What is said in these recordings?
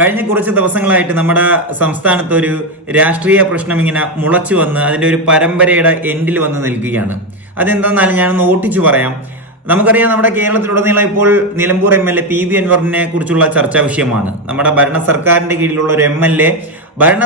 കഴിഞ്ഞ കുറച്ച് ദിവസങ്ങളായിട്ട് നമ്മുടെ സംസ്ഥാനത്ത് ഒരു രാഷ്ട്രീയ പ്രശ്നം ഇങ്ങനെ മുളച്ചു വന്ന് അതിന്റെ ഒരു പരമ്പരയുടെ എൻഡിൽ വന്ന് നിൽക്കുകയാണ്. അതെന്താന്നാലും ഞാനൊന്ന് ഓട്ടിച്ചു പറയാം. നമുക്കറിയാം നമ്മുടെ കേരളത്തിലുടനീളം ഇപ്പോൾ Nilambur M L A P V അൻവറിനെ കുറിച്ചുള്ള ചർച്ചാ വിഷയമാണ്. നമ്മുടെ ഭരണ സർക്കാരിന്റെ കീഴിലുള്ള ഒരു എം എൽ എ ഭരണ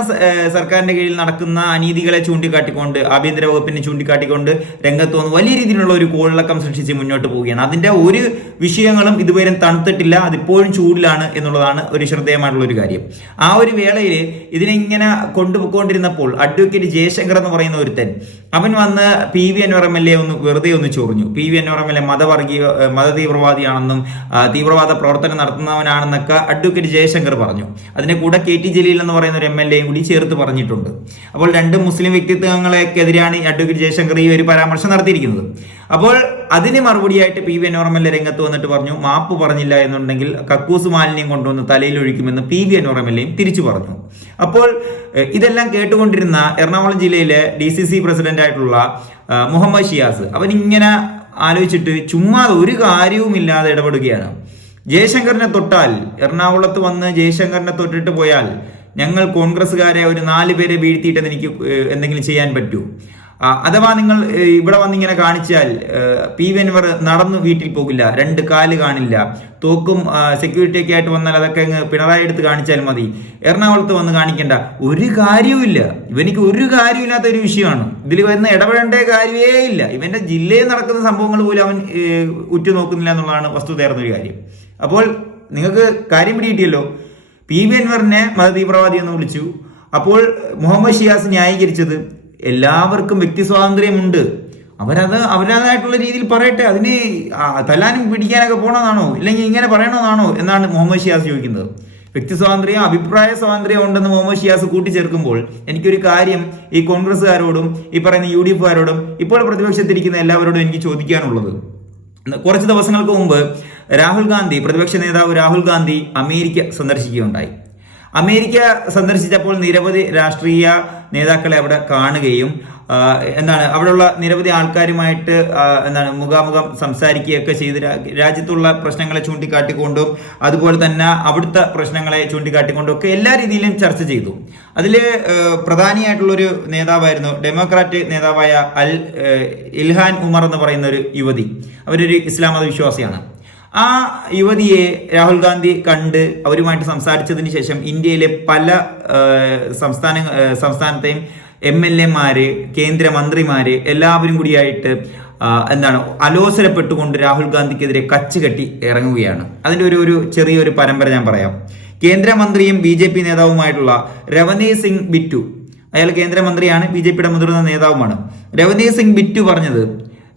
സർക്കാരിന്റെ കീഴിൽ നടക്കുന്ന അനീതികളെ ചൂണ്ടിക്കാട്ടിക്കൊണ്ട് ആഭ്യന്തര വകുപ്പിനെ ചൂണ്ടിക്കാട്ടിക്കൊണ്ട് രംഗത്ത് വന്ന് വലിയ രീതിയിലുള്ള ഒരു കോളിളക്കം സൃഷ്ടിച്ച് മുന്നോട്ട് പോവുകയാണ്. അതിന്റെ ഒരു വിഷയങ്ങളും ഇതുവരെ തണുത്തിട്ടില്ല അതിപ്പോഴും ചൂടിലാണ് എന്നുള്ളതാണ് ഒരു ശ്രദ്ധേയമായിട്ടുള്ള ഒരു കാര്യം. ആ ഒരു വേളയിൽ ഇതിനെ ഇങ്ങനെ കൊണ്ടുപോയിക്കൊണ്ടിരുന്നപ്പോൾ അഡ്വക്കേറ്റ് ജയശങ്കർ എന്ന് പറയുന്ന ഒരുത്തൻ അവൻ വന്ന് P V Anvar M L A ഒന്ന് വെറുതെ ഒന്ന് ചൊറിഞ്ഞു. P V Anvar M L A മതവർഗീയ മത തീവ്രവാദിയാണെന്നും തീവ്രവാദ പ്രവർത്തനം നടത്തുന്നവനാണെന്നൊക്കെ അഡ്വക്കേറ്റ് ജയശങ്കർ പറഞ്ഞു. അതിന്റെ കൂടെ കെ ടി ജലീൽ എന്ന് പറയുന്ന ഒരു എം എൽ എ കൂടി ചേർത്ത് പറഞ്ഞിട്ടുണ്ട്. അപ്പോൾ രണ്ട് മുസ്ലിം വ്യക്തിത്വങ്ങളെക്കെതിരെയാണ് ഈ അഡ്വക്കേറ്റ് ജയശങ്കർ ഈ ഒരു പരാമർശം നടത്തിയിരിക്കുന്നത്. അപ്പോൾ അതിന് മറുപടിയായിട്ട് പി വി എൽ രംഗത്ത് വന്നിട്ട് പറഞ്ഞു മാപ്പ് പറഞ്ഞില്ല എന്നുണ്ടെങ്കിൽ കക്കൂസ് മാലിന്യം കൊണ്ടുവന്ന് തലയിൽ ഒഴിക്കുമെന്ന് പി വി എൽ തിരിച്ചു പറഞ്ഞു. അപ്പോൾ ഇതെല്ലാം കേട്ടുകൊണ്ടിരുന്ന എറണാകുളം ജില്ലയിലെ ഡി സി സി പ്രസിഡന്റ് ആയിട്ടുള്ള മുഹമ്മദ് ഷിയാസ് അവൻ ഇങ്ങനെ ആലോചിച്ചിട്ട് ചുമ്മാ ഒരു കാര്യവുമില്ലാതെ ഇടപെടുകയാണ്. ജയശങ്കറിനെ തൊട്ടാൽ എറണാകുളത്ത് വന്ന് ജയശങ്കറിനെ തൊട്ടിട്ട് പോയാൽ ഞങ്ങൾ കോൺഗ്രസ്സുകാരെ ഒരു നാല് പേരെ വീഴ്ത്തിയിട്ട് എനിക്ക് എന്തെങ്കിലും ചെയ്യാൻ പറ്റൂ. അഥവാ നിങ്ങൾ ഇവിടെ വന്നിങ്ങനെ കാണിച്ചാൽ പി വി നടന്നു വീട്ടിൽ പോകില്ല രണ്ട് കാൽ കാണില്ല തോക്കും സെക്യൂരിറ്റി ഒക്കെ ആയിട്ട് വന്നാൽ അതൊക്കെ അങ്ങ് പിണറായി എടുത്ത് കാണിച്ചാൽ മതി. എറണാകുളത്ത് വന്ന് കാണിക്കേണ്ട. ഒരു കാര്യവുമില്ല ഇവനിക്ക് ഒരു കാര്യമില്ലാത്ത ഒരു വിഷയമാണ്. ഇതിൽ വരുന്ന ഇടപെടേണ്ട കാര്യമേ ഇല്ല. ഇവന്റെ ജില്ലയിൽ നടക്കുന്ന സംഭവങ്ങൾ പോലും അവൻ ഉറ്റുനോക്കുന്നില്ല എന്നുള്ളതാണ് വസ്തുതയാർന്ന ഒരു കാര്യം. അപ്പോൾ നിങ്ങൾക്ക് കാര്യം പിടികിട്ടിയല്ലോ? പി വി അൻവറിനെ മതതീവ്രവാദി എന്ന് വിളിച്ചു. അപ്പോൾ മുഹമ്മദ് ഷിയാസ് ന്യായീകരിച്ചത് എല്ലാവർക്കും വ്യക്തി സ്വാതന്ത്ര്യമുണ്ട് അവരത് അവരതായിട്ടുള്ള രീതിയിൽ പറയട്ടെ. അതിന് തല്ലാനും പിടിക്കാനൊക്കെ പോകണമെന്നാണോ ഇല്ലെങ്കിൽ ഇങ്ങനെ പറയണമെന്നാണോ എന്നാണ് മുഹമ്മദ് ഷിയാസ് ചോദിക്കുന്നത്. വ്യക്തി സ്വാതന്ത്ര്യം അഭിപ്രായ സ്വാതന്ത്ര്യം ഉണ്ടെന്ന് മുഹമ്മദ് ഷിയാസ് കൂട്ടിച്ചേർക്കുമ്പോൾ എനിക്കൊരു കാര്യം ഈ കോൺഗ്രസ്സുകാരോടും ഈ പറയുന്ന യു ഡി എഫുകാരോടും ഇപ്പോൾ പ്രതിപക്ഷത്തിരിക്കുന്ന എല്ലാവരോടും എനിക്ക് ചോദിക്കാനുള്ളത്. കുറച്ച് ദിവസങ്ങൾക്ക് മുമ്പ് രാഹുൽ ഗാന്ധി പ്രതിപക്ഷ നേതാവ് രാഹുൽ ഗാന്ധി അമേരിക്ക സന്ദർശിക്കുകയുണ്ടായി. അമേരിക്ക സന്ദർശിച്ചപ്പോൾ നിരവധി രാഷ്ട്രീയ നേതാക്കളെ അവിടെ കാണുകയും എന്താണ് അവിടെയുള്ള നിരവധി ആൾക്കാരുമായിട്ട് എന്താണ് മുഖാമുഖം സംസാരിക്കുകയൊക്കെ ചെയ്ത്. രാജ്യത്തുള്ള പ്രശ്നങ്ങളെ ചൂണ്ടിക്കാട്ടിക്കൊണ്ടും അതുപോലെ തന്നെ അവിടുത്തെ പ്രശ്നങ്ങളെ ചൂണ്ടിക്കാട്ടിക്കൊണ്ടും ഒക്കെ എല്ലാ രീതിയിലും ചർച്ച ചെയ്തു. അതിൽ പ്രധാനിയായിട്ടുള്ളൊരു നേതാവായിരുന്നു ഡെമോക്രാറ്റ് നേതാവായ അൽ ഇൽഹാൻ ഉമർ എന്ന് പറയുന്ന ഒരു യുവതി. അവരൊരു ഇസ്ലാം മത വിശ്വാസിയാണ്. ആ യുവതിയെ രാഹുൽ ഗാന്ധി കണ്ട് അവരുമായിട്ട് സംസാരിച്ചതിന് ശേഷം ഇന്ത്യയിലെ പല സംസ്ഥാന സംസ്ഥാനത്തെയും എം എൽ എമാര് കേന്ദ്രമന്ത്രിമാര് എല്ലാവരും കൂടിയായിട്ട് എന്താണ് അലോസരപ്പെട്ടുകൊണ്ട് രാഹുൽ ഗാന്ധിക്കെതിരെ കച്ച് കെട്ടി ഇറങ്ങുകയാണ്. അതിന്റെ ഒരു ഒരു ചെറിയൊരു പരമ്പര ഞാൻ പറയാം. കേന്ദ്രമന്ത്രിയും ബി ജെ പി നേതാവുമായിട്ടുള്ള രവനീത് സിംഗ് ബിറ്റു അയാൾ കേന്ദ്രമന്ത്രിയാണ് ബി ജെ പിയുടെ മുതിർന്ന നേതാവുമാണ്. രവനീത് സിംഗ് ബിറ്റു പറഞ്ഞത്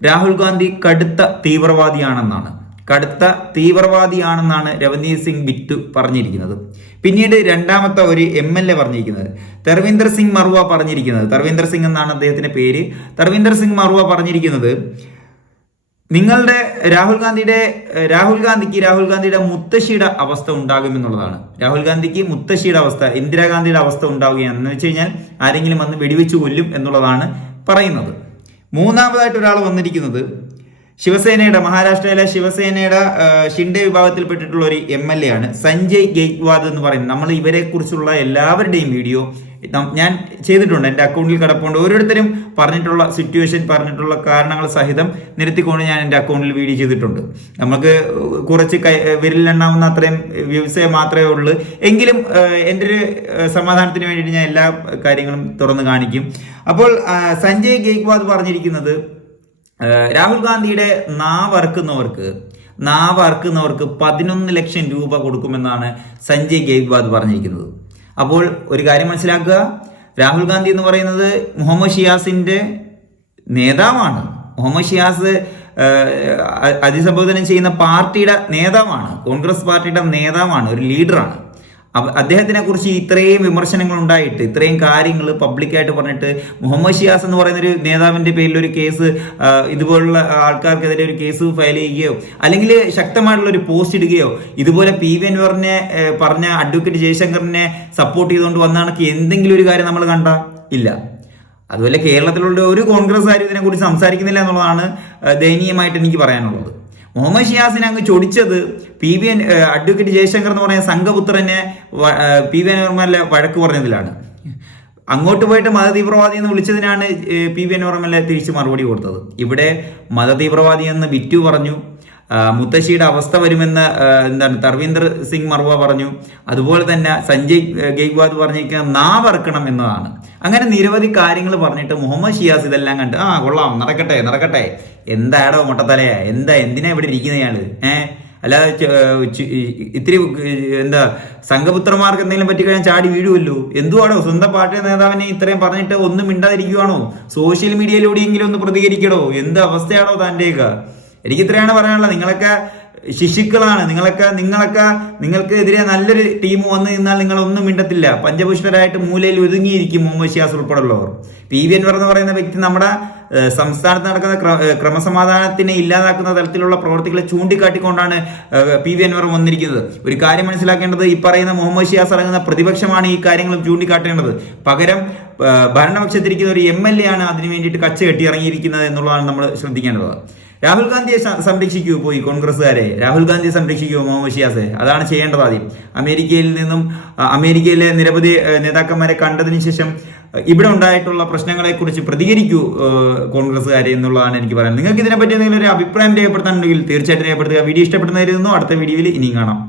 രാഹുൽ ഗാന്ധി കടുത്ത തീവ്രവാദിയാണെന്നാണ്. കടുത്ത തീവ്രവാദിയാണെന്നാണ് രവനീത് സിംഗ് ബിറ്റു പറഞ്ഞിരിക്കുന്നത്. പിന്നീട് രണ്ടാമത്തെ ഒരു എം എൽ എ പറഞ്ഞിരിക്കുന്നത്. തെർവീന്ദർ സിംഗ് മറുവ പറഞ്ഞിരിക്കുന്നത്. തർവീന്ദർ സിംഗ് എന്നാണ് അദ്ദേഹത്തിന്റെ പേര്. തർവീന്ദർ സിംഗ് മറുവ പറഞ്ഞിരിക്കുന്നത് നിങ്ങളുടെ രാഹുൽ ഗാന്ധിയുടെ രാഹുൽ ഗാന്ധിക്ക് രാഹുൽ ഗാന്ധിയുടെ മുത്തശ്ശിയുടെ അവസ്ഥ ഉണ്ടാകുമെന്നുള്ളതാണ് രാഹുൽ ഗാന്ധിക്ക് മുത്തശ്ശിയുടെ അവസ്ഥ ഇന്ദിരാഗാന്ധിയുടെ അവസ്ഥ ഉണ്ടാവുകയാണ് എന്ന് വെച്ച് കഴിഞ്ഞാൽ ആരെങ്കിലും വന്ന് വെടിവെച്ച് കൊല്ലും എന്നുള്ളതാണ് പറയുന്നത്. മൂന്നാമതായിട്ട് ഒരാൾ വന്നിരിക്കുന്നത് ശിവസേനയുടെ മഹാരാഷ്ട്രയിലെ ശിവസേനയുടെ ഷിൻഡെ വിഭാഗത്തിൽപ്പെട്ടിട്ടുള്ള ഒരു എം എൽ എ ആണ് സഞ്ജയ് ഗെയ്ക്വാദ് എന്ന് പറയുന്നത്. നമ്മൾ ഇവരെ കുറിച്ചുള്ള എല്ലാവരുടെയും വീഡിയോ ഞാൻ ചെയ്തിട്ടുണ്ട്. എന്റെ അക്കൗണ്ടിൽ കിടപ്പുണ്ട്. ഓരോരുത്തരും പറഞ്ഞിട്ടുള്ള സിറ്റുവേഷൻ പറഞ്ഞിട്ടുള്ള കാരണങ്ങൾ സഹിതം നിരത്തിക്കൊണ്ട് ഞാൻ എന്റെ അക്കൗണ്ടിൽ വീഡിയോ ചെയ്തിട്ടുണ്ട്. നമുക്ക് കുറച്ച് കൈ വിരലിലെണ്ണാവുന്ന അത്രയും വ്യവസായം മാത്രമേ ഉള്ളൂ. എങ്കിലും എന്റെ ഒരു സമാധാനത്തിന് വേണ്ടിയിട്ട് ഞാൻ എല്ലാ കാര്യങ്ങളും തുറന്ന് കാണിക്കും. അപ്പോൾ സഞ്ജയ് ഗെയ്ക്വാദ് പറഞ്ഞിരിക്കുന്നത് രാഹുൽ ഗാന്ധിയുടെ നാവർക്കുന്നവർക്ക് നാവർക്കുന്നവർക്ക് പതിനൊന്ന് ലക്ഷം രൂപ കൊടുക്കുമെന്നാണ് സഞ്ജയ് ഗെയ്ക്വാദ് പറഞ്ഞിരിക്കുന്നത്. അപ്പോൾ ഒരു കാര്യം മനസ്സിലാക്കുക. രാഹുൽ ഗാന്ധി എന്ന് പറയുന്നത് മുഹമ്മദ് ഷിയാസിന്റെ നേതാവാണ്. മുഹമ്മദ് ഷിയാസ് അതിസംബോധനം ചെയ്യുന്ന പാർട്ടിയുടെ നേതാവാണ്. കോൺഗ്രസ് പാർട്ടിയുടെ നേതാവാണ്. ഒരു ലീഡറാണ്. അദ്ദേഹത്തിനെ കുറിച്ച് ഇത്രയും വിമർശനങ്ങൾ ഉണ്ടായിട്ട് ഇത്രയും കാര്യങ്ങൾ പബ്ലിക്കായിട്ട് പറഞ്ഞിട്ട് മുഹമ്മദ് ഷിയാസ് എന്ന് പറയുന്ന ഒരു നേതാവിന്റെ പേരിൽ ഒരു കേസ് ഇതുപോലുള്ള ആൾക്കാർക്കെതിരെ ഒരു കേസ് ഫയൽ ചെയ്യുകയോ അല്ലെങ്കിൽ ശക്തമായിട്ടുള്ള ഒരു പോസ്റ്റ് ഇടുകയോ ഇതുപോലെ പി വി അൻവറിനെ പറഞ്ഞ അഡ്വക്കേറ്റ് ജയശങ്കറിനെ സപ്പോർട്ട് ചെയ്തുകൊണ്ട് വന്നാണ് എന്തെങ്കിലും ഒരു കാര്യം നമ്മൾ കണ്ട? ഇല്ല. അതുപോലെ കേരളത്തിലുള്ള ഒരു കോൺഗ്രസ്സുകാരും ഇതിനെക്കുറിച്ച് സംസാരിക്കുന്നില്ല എന്നുള്ളതാണ് ദയനീയമായിട്ട് എനിക്ക് പറയാനുള്ളത്. മുഹമ്മദ് ഷിയാസിനെ അങ്ങ് ചൊടിച്ചത് P V N advocate Jayashankar എന്ന് പറയുന്ന സംഘപുത്രനെ പി വി അൻവർമല്ല വഴക്ക് പറഞ്ഞതിലാണ്. അങ്ങോട്ട് പോയിട്ട് മതതീവ്രവാദി എന്ന് വിളിച്ചതിനാണ് പി വി അൻവർമല്ല തിരിച്ച് മറുപടി കൊടുത്തത്. ഇവിടെ മതതീവ്രവാദി എന്ന് ബിറ്റു പറഞ്ഞു മുത്തശ്ശിയുടെ അവസ്ഥ വരുമെന്ന് എന്താണ് തർവീന്ദർ സിംഗ് മറുവ പറഞ്ഞു അതുപോലെ തന്നെ സഞ്ജയ് ഗെയ്വാദ് പറഞ്ഞിരിക്കുന്ന നാവറക്കണം എന്നതാണ്. അങ്ങനെ നിരവധി കാര്യങ്ങൾ പറഞ്ഞിട്ട് മുഹമ്മദ് ഷിയാസ് ഇതെല്ലാം കണ്ട് ആ കൊള്ളാം നടക്കട്ടെ നടക്കട്ടെ. എന്താടോ മുട്ടത്തലയാ എന്താ എന്തിനാ ഇവിടെ ഇരിക്കുന്നയാൾ ഏഹ് അല്ലാതെ ഇത്തിരി എന്താ സംഘപുത്രന്മാർക്ക് എന്തെങ്കിലും പറ്റിക്കഴിഞ്ഞാൽ ചാടി വീഴുമല്ലോ എന്തുവാണോ സ്വന്തം പാർട്ടി നേതാവിനെ ഇത്രയും പറഞ്ഞിട്ട് ഒന്നും മിണ്ടാതിരിക്കുവാണോ? സോഷ്യൽ മീഡിയയിലൂടെയെങ്കിലും ഒന്ന് പ്രതികരിക്കണോ എന്ത് അവസ്ഥയാണോ താന്റെയൊക്കെ എനിക്ക് ഇത്രയാണ് പറയാനുള്ളത്. നിങ്ങളൊക്കെ ശിശുക്കളാണ്. നിങ്ങളൊക്കെ നിങ്ങളൊക്കെ നിങ്ങൾക്ക് എതിരെ നല്ലൊരു ടീം വന്നു നിന്നാൽ നിങ്ങൾ ഒന്നും മിണ്ടത്തില്ല. പഞ്ചപുഷ്ടരായിട്ട് മൂലയിൽ ഒതുങ്ങിയിരിക്കും മുഹമ്മദ് ഷിയാസ് ഉൾപ്പെടെയുള്ളവർ. പി വി അൻവർ എന്ന് പറയുന്ന വ്യക്തി നമ്മുടെ സംസ്ഥാനത്ത് നടക്കുന്ന ക്ര- ക്രമസമാധാനത്തിനെ ഇല്ലാതാക്കുന്ന തരത്തിലുള്ള പ്രവർത്തികളെ ചൂണ്ടിക്കാട്ടിക്കൊണ്ടാണ് പി വി അൻവർ വന്നിരിക്കുന്നത്. ഒരു കാര്യം മനസ്സിലാക്കേണ്ടത് ഈ പറയുന്ന മുഹമ്മദ് ഷിയാസ് അടങ്ങുന്ന പ്രതിപക്ഷമാണ് ഈ കാര്യങ്ങൾ ചൂണ്ടിക്കാട്ടേണ്ടത്. പകരം ഭരണപക്ഷത്തിരിക്കുന്ന ഒരു എം എൽ എ ആണ് അതിന് വേണ്ടിയിട്ട് കച്ച കെട്ടിയിറങ്ങിയിരിക്കുന്നത് എന്നുള്ളതാണ് നമ്മൾ ശ്രദ്ധിക്കേണ്ടത്. രാഹുൽ ഗാന്ധിയെ സംരക്ഷിക്കൂ പോയി കോൺഗ്രസ്സുകാരെ. രാഹുൽ ഗാന്ധിയെ സംരക്ഷിക്കൂ മോമോഷിയാസെ ഷിയാസെ. അതാണ് ചെയ്യേണ്ടത് ആദ്യം. അമേരിക്കയിൽ നിന്നും അമേരിക്കയിലെ നിരവധി നേതാക്കന്മാരെ കണ്ടതിന് ശേഷം ഇവിടെ ഉണ്ടായിട്ടുള്ള പ്രശ്നങ്ങളെ കുറിച്ച് പ്രതികരിക്കൂ കോൺഗ്രസ്സുകാരെ എന്നുള്ളതാണ് എനിക്ക് പറയാൻ. നിങ്ങൾക്ക് ഇതിനെപ്പറ്റി എന്തെങ്കിലും ഒരു അഭിപ്രായം രേഖപ്പെടുത്താനുണ്ടെങ്കിൽ തീർച്ചയായിട്ടും രേഖപ്പെടുത്തുക. വീഡിയോ ഇഷ്ടപ്പെടുന്നതായിരുന്നു അടുത്ത വീഡിയോയിൽ ഇനിയും കാണാം.